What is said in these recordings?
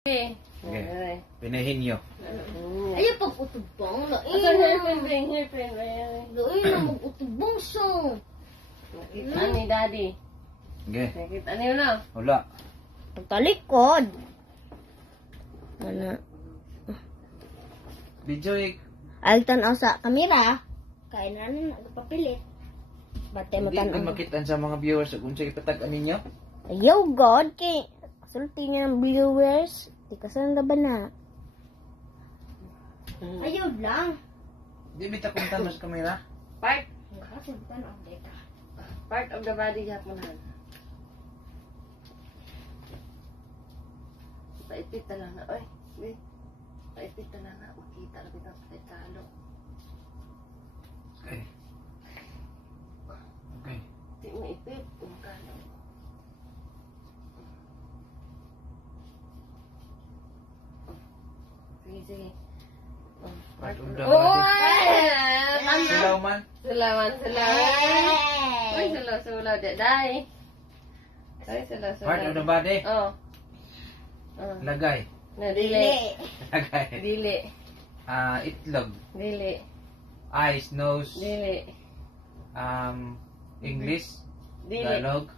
Okay. Pinahin nyo. Ayaw pag utubang. Lain na mag-utubang siya. Nakita ni Daddy. Okay. Nakita niyo na. Wala. Pagtalikod. Ano? Video Ay, tanaw sa kamera. Kaya na nagpapilit. Bate mo hindi ko tanaw. makitaan sa mga viewers kung siya ipatagan ninyo. Ayaw, God. Kay sulti niya ng viewers. Di ka saan ba na? Ayaw lang. Hindi bita kung tanong sa kamera. Part of the body Japonan. Paipit na lang na. Oy, wait. Paipit na lang na. Makita na kita sa talo. Okay. Okay. Di mo ipit. Umkano. Sige, sige. Part of the Oy! body. Silaw man. Sulawan, sulawan. Oy, sulaw, daday. Oy, sulaw. Part of the body. Oh. Lagay. Na dili. Lagay. Dili. Itlog. Dili. Eyes, nose. Dili. English. Dili. Dialogue.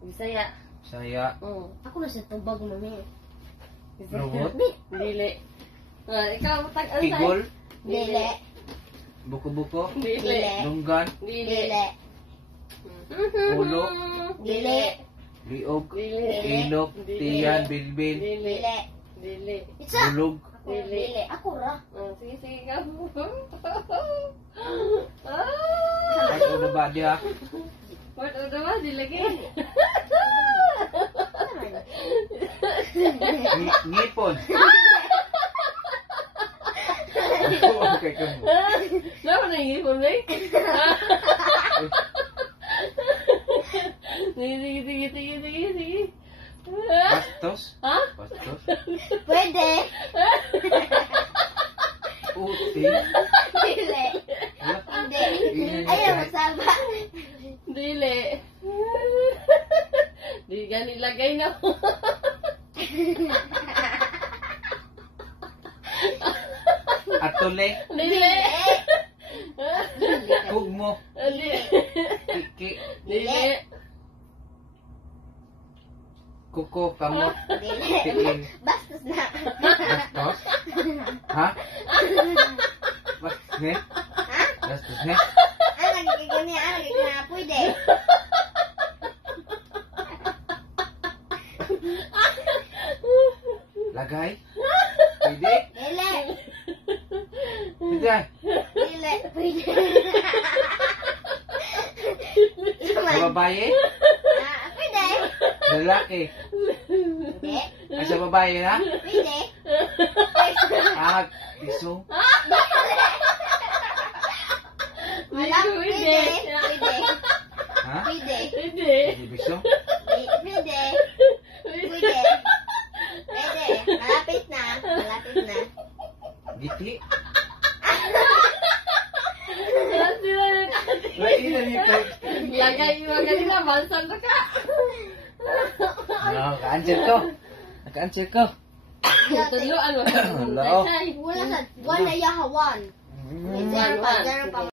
Bisaya. Saya. Ako na sa tubag mami. Robot. Dili. Ikaw tag ano? Kigol. Dili. Buko-buko. Dili. Lunggan. Dili. Ulo. Dili. Liog. Dili. Ilok. Tiyan. Bilbil. Dili. Dili. Isa. Bulog. Dili. Ako ra. Sige, sige ka. Part of the body ha. Part of the body lagi. Ngipon. Okay ka mo. Dapat na ingin mo, May? Sige. Bastos. Ha? Bastos. Pwede. Uti. Dili. Hindi. Ayaw masaba. Dili. Di ka nilagay na. Atole. Dili. Kugmo. Dili. Kiki. Dili. Kuko. Kamot. Dili. Tiin. Bastos na. Bastos. Ha? Bastos ne? Bastos ne? Ano nagiging niya? Ano nagiging na? Pwede. Lagay. Pwede. Dili. Pwede. Dili. Pwede. Sa babae. Pwede. Lalaki. Pwede. Ay sa babae ha? Pwede. Piso. Alam, pwede. Pwede. Ha? Pwede. Hindi. Piso. Pwede. Pwede. Pwede. Malapit na. Malapit na. Giti. Lagay Lagi na dito. mo kanina, balsan na ka. No, ka-answer ko. Naka-answer ko. Tuluan mo. Hello. Wala sa. Wala yahawan. Zero pa. Zero pa.